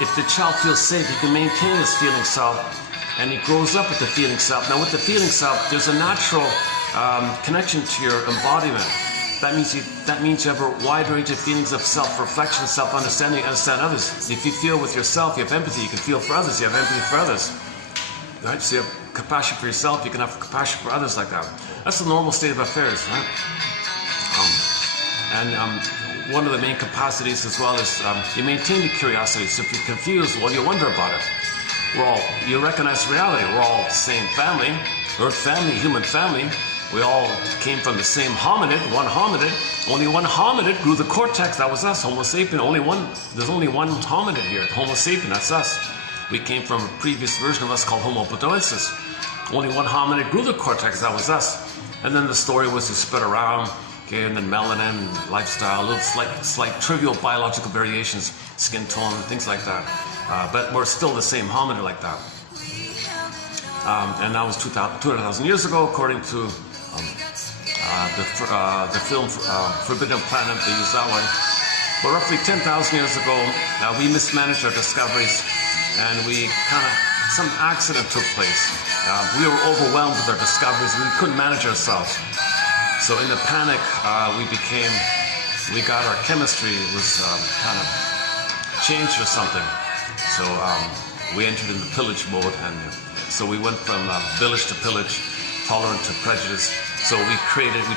If the child feels safe, he can maintain his feeling self, and he grows up with the feeling self. Now with the feeling self, there's a natural connection to your embodiment. That means you have a wide range of feelings of self-reflection, self-understanding, understand others. If you feel with yourself, you have empathy, you can feel for others, you have empathy for others. Right? So you have compassion for yourself, you can have compassion for others like that. That's the normal state of affairs, right? One of the main capacities as well is you maintain your curiosity. So if you're confused, well, you wonder about it. You recognize reality. We're all the same family, Earth family, human family. We all came from the same hominid, one hominid. Only one hominid grew the cortex, that was us, Homo sapien. There's only one hominid here, Homo sapien, that's us. We came from a previous version of us called Homo bodoensis. Only one hominid grew the cortex, that was us. And then the story was to spread around, okay, and then melanin, lifestyle, little slight trivial biological variations, skin tone, things like that. But we're still the same hominid like that. And that was 200,000 years ago, according to the film Forbidden Planet. They use that one. But roughly 10,000 years ago, we mismanaged our discoveries, and some accident took place. We were overwhelmed with our discoveries. We couldn't manage ourselves. So in the panic, we got our chemistry was kind of changed or something. So we entered into pillage mode, and so we went from village to pillage, tolerant to prejudice. So we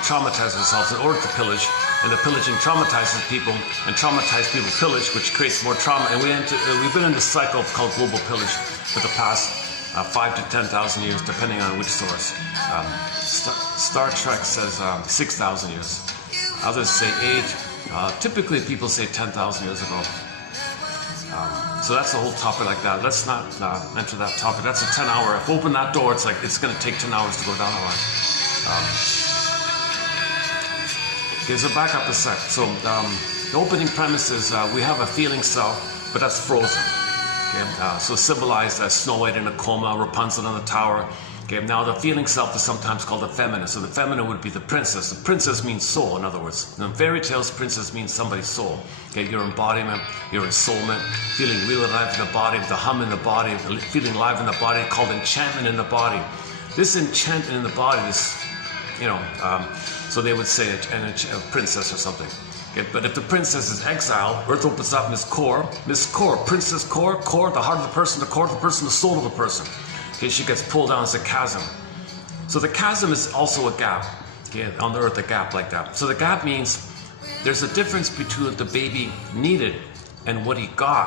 traumatized ourselves in order to pillage, and the pillaging traumatizes people, and traumatized people pillage, which creates more trauma. And we've been in this cycle called global pillage for the past 5 to 10,000 years, depending on which source. Star Trek says 6,000 years. Others say 8. Typically, people say 10,000 years ago. So that's the whole topic like that. Let's not enter that topic. That's a 10-hour. If we open that door, it's going to take 10 hours to go down the line. Okay, so back up a sec. So the opening premise is we have a feeling self, but that's frozen. Okay, so symbolized as Snow White in a coma, Rapunzel in the tower. Okay, now the feeling self is sometimes called the feminine. So the feminine would be the princess. The princess means soul, in other words. In fairy tales, princess means somebody's soul. Okay, your embodiment, your ensoulment, feeling real alive in the body, the hum in the body, feeling alive in the body, called enchantment in the body. This enchantment in the body, so they would say a princess or something. Okay, but if the princess is exiled, Earth opens up Miss Core, Princess Core, the heart of the person, the soul of the person. Okay, she gets pulled down as a chasm. So the chasm is also a gap. Okay, on the Earth, a gap like that. So the gap means there's a difference between what the baby needed and what he got.